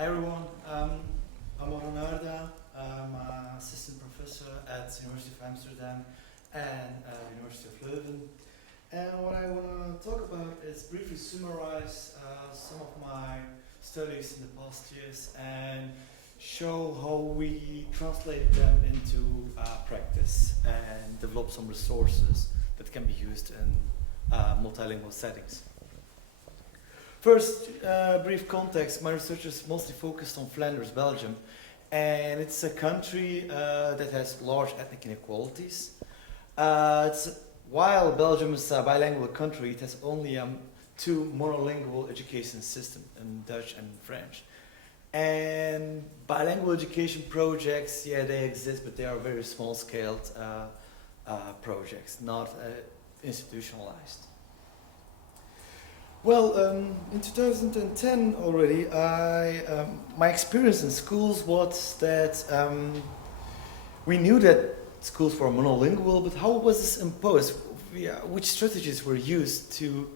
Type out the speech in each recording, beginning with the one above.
Hi everyone, I'm Orhan Arda. I'm an assistant professor at the University of Amsterdam and University of Leuven. And what I want to talk about is briefly summarize some of my studies in the past years and show how we translate them into practice and develop some resources that can be used in multilingual settings. First, brief context. My research is mostly focused on Flanders, Belgium, and it's a country that has large ethnic inequalities. While Belgium is a bilingual country, it has only two monolingual education systems in Dutch and French. And bilingual education projects, yeah, they exist, but they are very small-scaled projects, not institutionalized. Well, in 2010 already, my experience in schools was that we knew that schools were monolingual, but how was this imposed? Which strategies were used to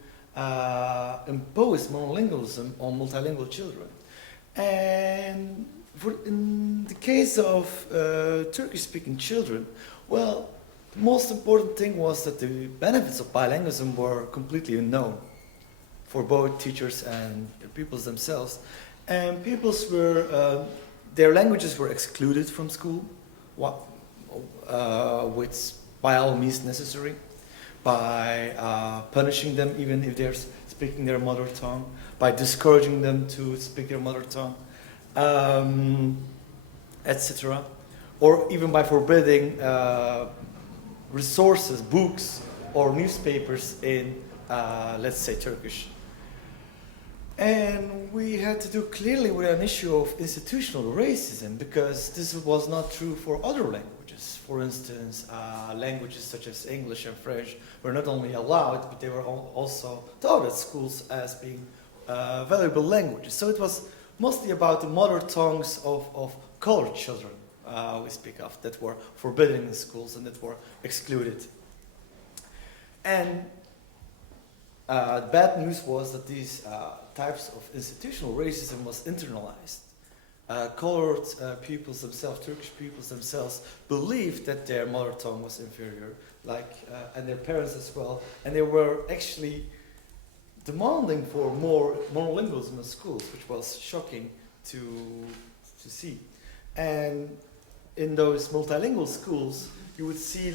impose monolingualism on multilingual children? And in the case of Turkish-speaking children, well, the most important thing was that the benefits of bilingualism were completely unknown for both teachers and the pupils themselves. And pupils were, their languages were excluded from school, which by all means necessary, by punishing them even if they're speaking their mother tongue, by discouraging them to speak their mother tongue, etc. Or even by forbidding resources, books, or newspapers in, let's say, Turkish. And we had to do clearly with an issue of institutional racism, because this was not true for other languages. For instance, languages such as English and French were not only allowed, but they were also taught at schools as being valuable languages. So it was mostly about the mother tongues of colored children we speak of, that were forbidden in schools and that were excluded. And bad news was that these types of institutional racism was internalized. Colored pupils themselves, Turkish pupils themselves, believed that their mother tongue was inferior, and their parents as well, and they were actually demanding for more monolingualism in schools, which was shocking to see. And in those multilingual schools, you would see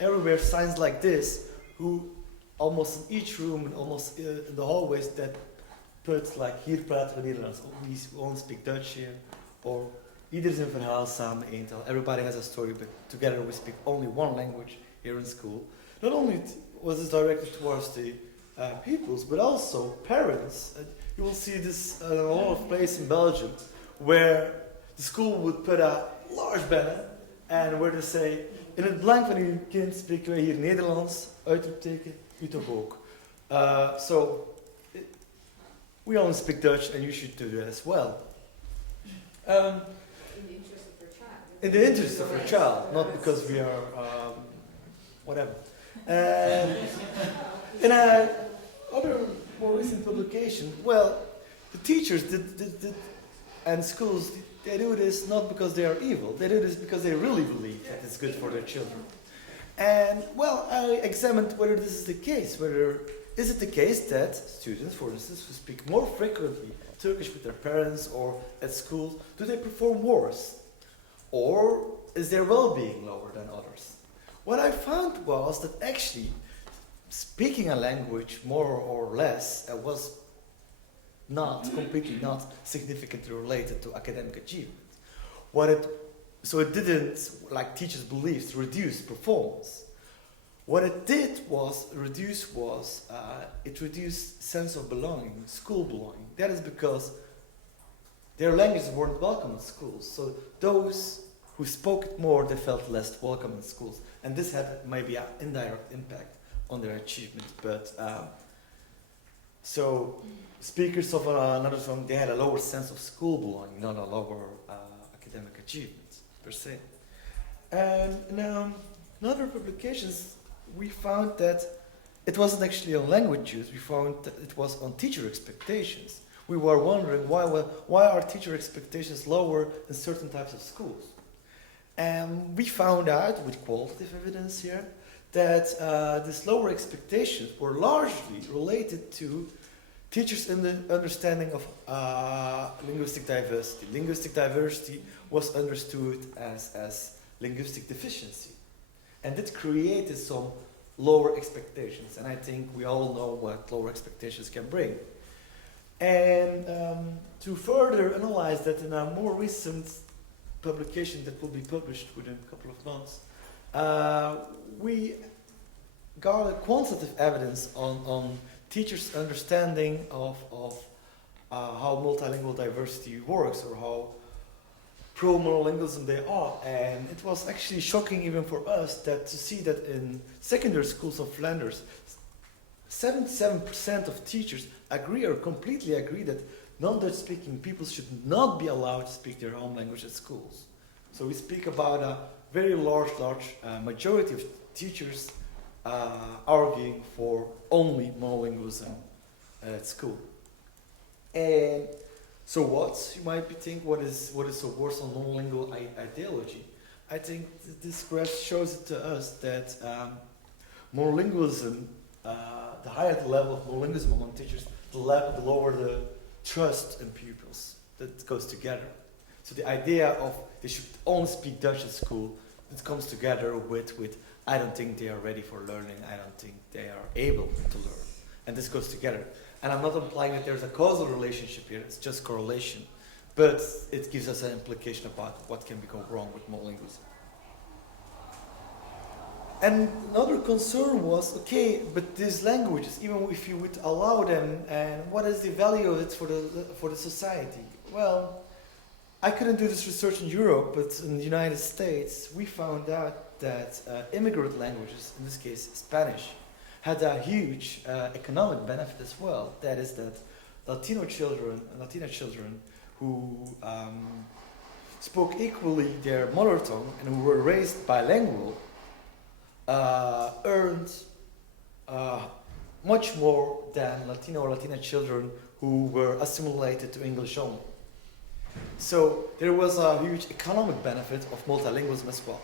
everywhere signs like this, who almost in each room and almost in the hallways that put hier praten we Nederlands, we only speak Dutch here, or ieder zijn verhaal samen eental. Everybody has a story, but together we speak only one language here in school. Not only was this directed towards the pupils, but also parents. You will see this in a lot of places in Belgium, where the school would put a large banner, and where they say, in het belang van uw kind spreken wij hier Nederlands, uitroepteken, u toch ook. So, we only speak Dutch and you should do that as well. In the interest of your child. In the interest of your child, not because we are whatever. In other more recent publication, well, the teachers and schools, they do this not because they are evil. They do this because they really believe that it's good for their children. And, well, I examined whether this is the case, is it the case that students, for instance, who speak more frequently Turkish with their parents or at school, do they perform worse? Or is their well-being lower than others? What I found was that actually speaking a language more or less was completely not significantly related to academic achievement. So it didn't, like teachers believed, reduce performance. What it did was it reduced sense of belonging, school belonging. That is because their languages weren't welcome in schools. So those who spoke it more, they felt less welcome in schools. And this had maybe an indirect impact on their achievement. But so speakers of another tongue, they had a lower sense of school belonging, not a lower academic achievement per se. And in other publications, we found that it wasn't actually on language use, we found that it was on teacher expectations. we were wondering why are teacher expectations lower in certain types of schools. And we found out, with qualitative evidence here, that these lower expectations were largely related to teachers' understanding of linguistic diversity. Linguistic diversity was understood as linguistic deficiency. And that created some lower expectations. And I think we all know what lower expectations can bring. And to further analyze that in a more recent publication that will be published within a couple of months, we got a quantitative evidence on teachers' understanding of how multilingual diversity works, or how pro-monolingualism they are. And it was actually shocking even for us that to see that in secondary schools of Flanders, 77% of teachers agree or completely agree that non-Dutch speaking people should not be allowed to speak their home language at schools. So we speak about a very large majority of teachers arguing for only monolingualism at school. And so what? You might be thinking, what is so worse on monolingual ideology? I think this graph shows it to us that monolingualism, the higher the level of monolingualism among teachers, the lower the trust in pupils. That goes together. So the idea of they should only speak Dutch at school, it comes together with I don't think they are ready for learning, I don't think they are able to learn. And this goes together. And I'm not implying that there's a causal relationship here, it's just correlation. But it gives us an implication about what can go wrong with monolingualism. And another concern was, okay, but these languages, even if you would allow them, and what is the value of it for the society? Well, I couldn't do this research in Europe, but in the United States, we found out that immigrant languages, in this case Spanish, had a huge economic benefit as well. That is that Latina children who spoke equally their mother tongue and who were raised bilingual earned much more than Latino or Latina children who were assimilated to English only. So there was a huge economic benefit of multilingualism as well.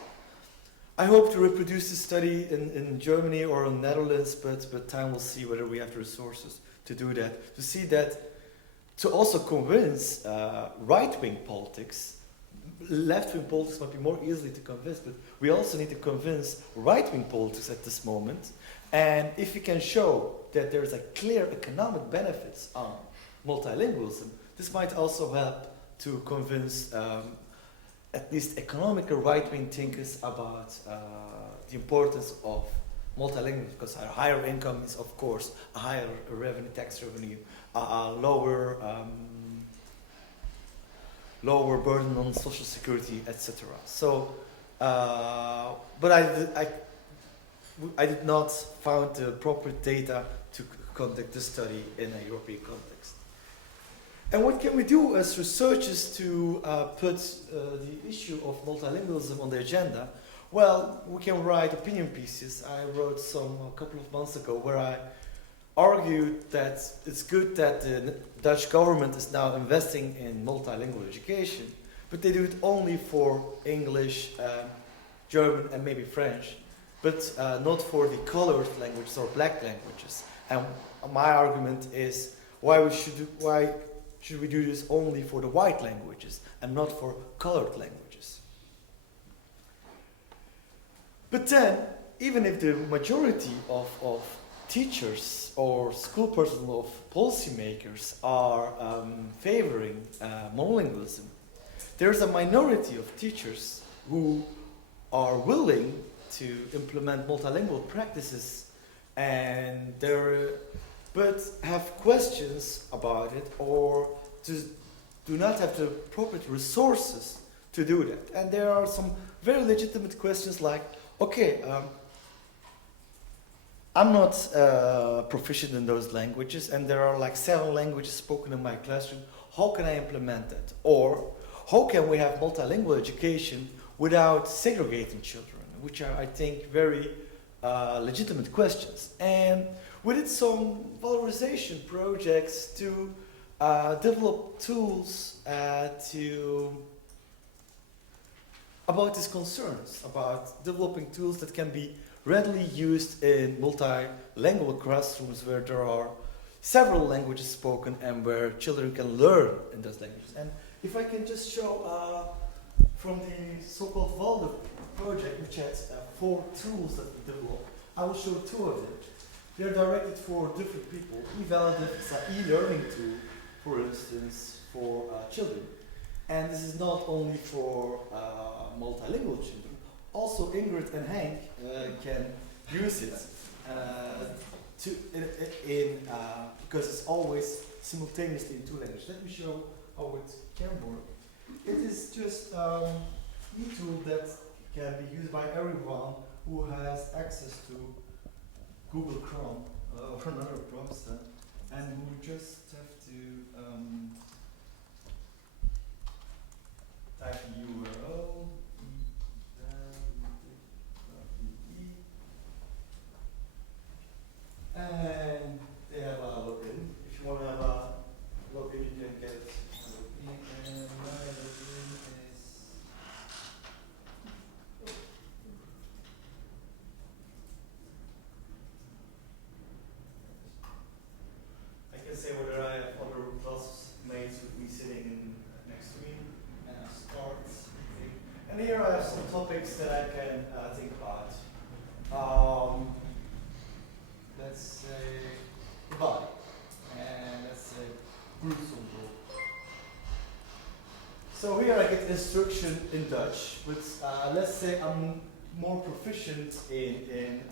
I hope to reproduce this study in Germany or in the Netherlands, but time will see whether we have the resources to do that. To see that, to also convince right-wing politics, left-wing politics might be more easily to convince, but we also need to convince right-wing politics at this moment. And if we can show that there's a clear economic benefits on multilingualism, this might also help to convince at least economical right-wing thinkers about the importance of multilingualism, because a higher income is, of course, a higher revenue, tax revenue, a lower burden on social security, etc. So, but I did not find the proper data to conduct this study in a European context. And what can we do as researchers to put the issue of multilingualism on the agenda? Well, we can write opinion pieces. I wrote some a couple of months ago where I argued that it's good that the Dutch government is now investing in multilingual education, but they do it only for English, German, and maybe French, but not for the colored languages or black languages. And my argument is why should we do this only for the white languages and not for colored languages? But then, even if the majority of teachers or school personnel, of policymakers are favoring monolingualism, there's a minority of teachers who are willing to implement multilingual practices and but have questions about it or do not have the appropriate resources to do that. And there are some very legitimate questions like, okay, I'm not proficient in those languages and there are like 7 languages spoken in my classroom. How can I implement that? Or how can we have multilingual education without segregating children? Which are, I think, very legitimate questions. And we did some valorization projects to develop tools about these concerns, about developing tools that can be readily used in multilingual classrooms where there are several languages spoken and where children can learn in those languages. And if I can just show from the so-called Valde project, which has 4 tools that we developed, I will show 2 of them. They're directed for different people. eValidate is an e-learning tool, for instance, for children. And this is not only for multilingual children. Also, Ingrid and Hank can use it because it's always simultaneously in 2 languages. Let me show how it can work. It is just a tool that can be used by everyone who has access to Google Chrome or another browser, and who just have to type the URL, and they have a login. If you want to have a login, you can get a login, and my login is I can say whether I have other classmates with me sitting next to me, and I start. And here I have some topics that I can think about. Let's say goodbye, and let's say Groetsemble. So here I get instruction in Dutch, but let's say I'm more proficient in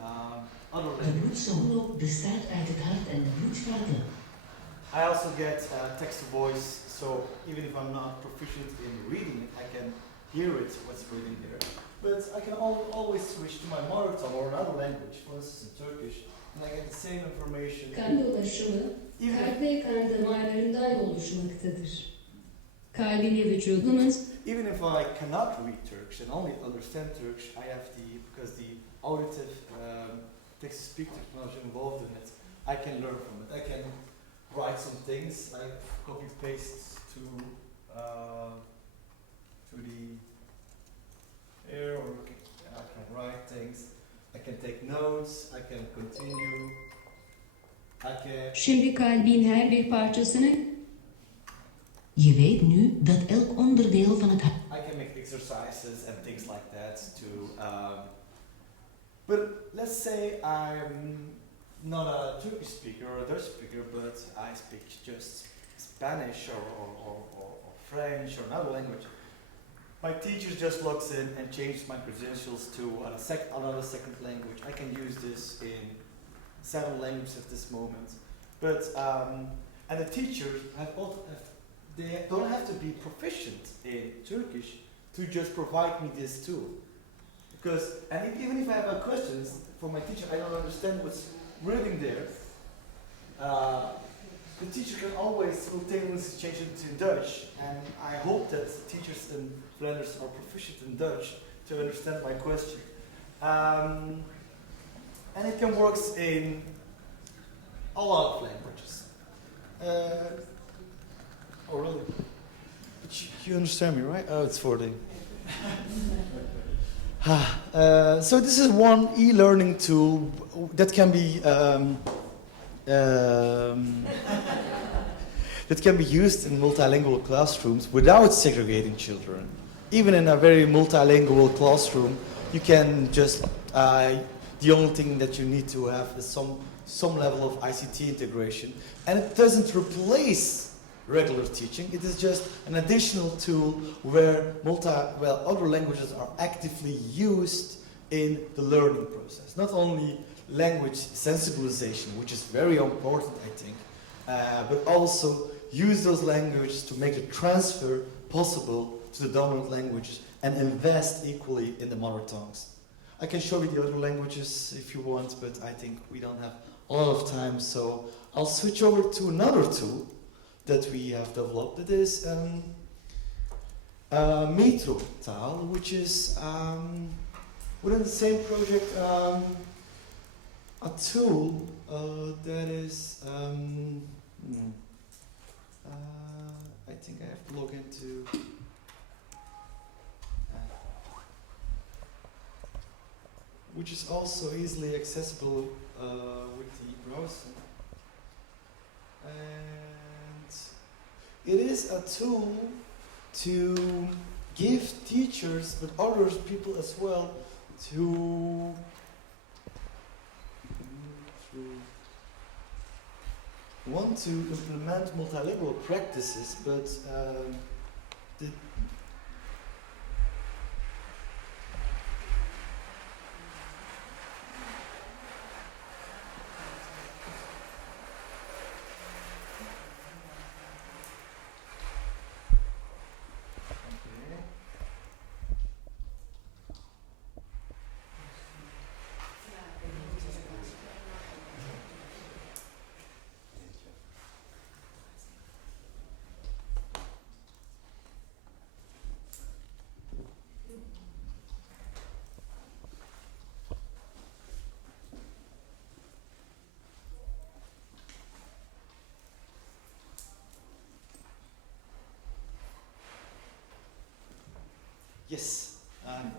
other languages. bestaat uit het hart en de bloedvaten. I also get text to voice, so even if I'm not proficient in reading it, I can hear it, what's written there. But I can always switch to my mother tongue or another language, for instance in Turkish, and I get the same information. Kalp ulaşımı, kalp ve kan damarlarından oluşmaktadır. Kalbin ve vücudumuz, Even if I cannot read Turkish and only understand Turkish, I have because the auditive text-to-speech technology involved in it, I can learn from it. I can write some things, I copy-paste to the air, or I can write things, I can take notes, I can continue, I can... şimdi kalbin her bir parçasını Je weet nu dat elk onderdeel van het hart... I can make exercises and things like that to... but let's say I'm not a Turkish speaker or a Dutch speaker, but I speak just Spanish or French or another language. My teacher just logs in and changes my credentials to another second language. I can use this in 7 languages at this moment. But and the teachers they don't have to be proficient in Turkish to just provide me this tool. Because even if I have questions for my teacher, I don't understand what's written there. The teacher can always simultaneously change it to Dutch, and I hope that teachers in Flanders are proficient in Dutch to understand my question. And it can work in a lot of languages. Oh really? But you understand me, right? Oh, it's 40. So this is one e-learning tool that can be used in multilingual classrooms without segregating children. Even in a very multilingual classroom, you can just the only thing that you need to have is some level of ICT integration, and it doesn't replace regular teaching. It is just an additional tool where other languages are actively used in the learning process. Not only language sensibilization, which is very important, I think, but also use those languages to make the transfer possible to the dominant languages and invest equally in the mother tongues. I can show you the other languages if you want, but I think we don't have a lot of time, so I'll switch over to another tool that we have developed. It is Metrotaal, which is within the same project a tool that is which is also easily accessible with the browser. And it is a tool to give teachers, but other people as well, to want to implement multilingual practices, but the yes,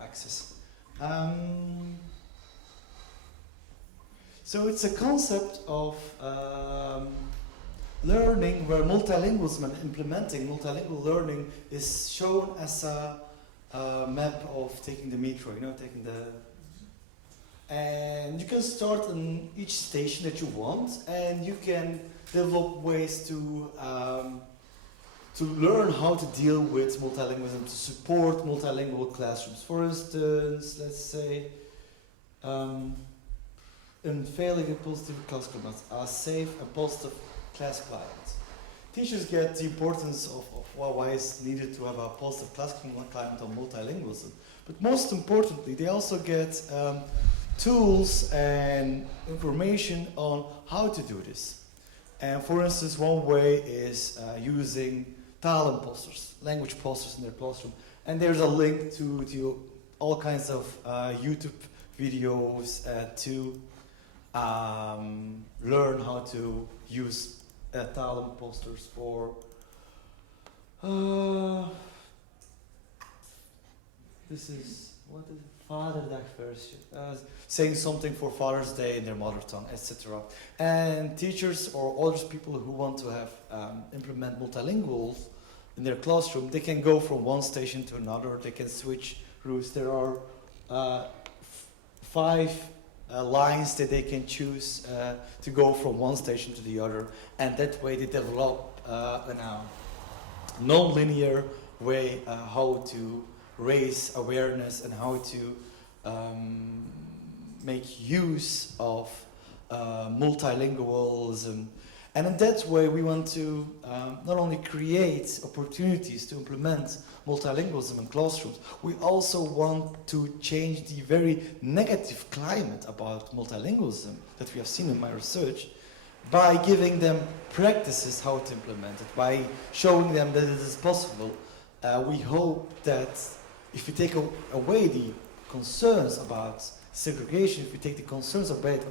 access. So it's a concept of learning where multilingualism and implementing multilingual learning is shown as a map of taking the metro, taking the... And you can start in each station that you want, and you can develop ways to learn how to deal with multilingualism, to support multilingual classrooms. For instance, let's say, unveiling a positive class climate, a safe and positive class climate. Teachers get the importance of why it's needed to have a positive class climate on multilingualism. But most importantly, they also get tools and information on how to do this. And for instance, one way is using talimposters, language posters in their classroom. And there's a link to all kinds of YouTube videos to learn how to use talimposters for this is, what is it? Vaderdag version. Saying something for Father's Day in their mother tongue, etc. And teachers or other people who want to have implement multilingual in their classroom, they can go from one station to another. They can switch routes. There are 5 lines that they can choose to go from one station to the other, and that way they develop a non-linear way how to raise awareness and how to make use of multilingualism. And in that way we want to not only create opportunities to implement multilingualism in classrooms, we also want to change the very negative climate about multilingualism that we have seen in my research by giving them practices how to implement it, by showing them that it is possible. We hope that if we take away the concerns about segregation, if we take the concerns about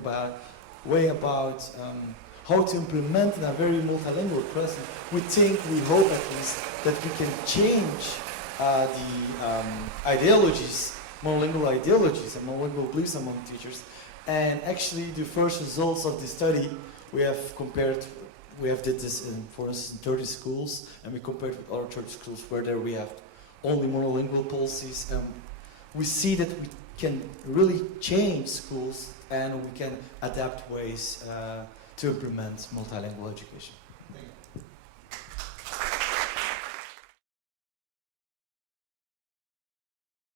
how to implement in a very multilingual present, we hope at least, that we can change the ideologies, monolingual ideologies and monolingual beliefs among teachers. And actually the first results of the study we have did this for instance in 30 schools, and we compared with other 30 schools where there we have only monolingual policies, and we see that we can really change schools and we can adapt ways to implement multilingual education.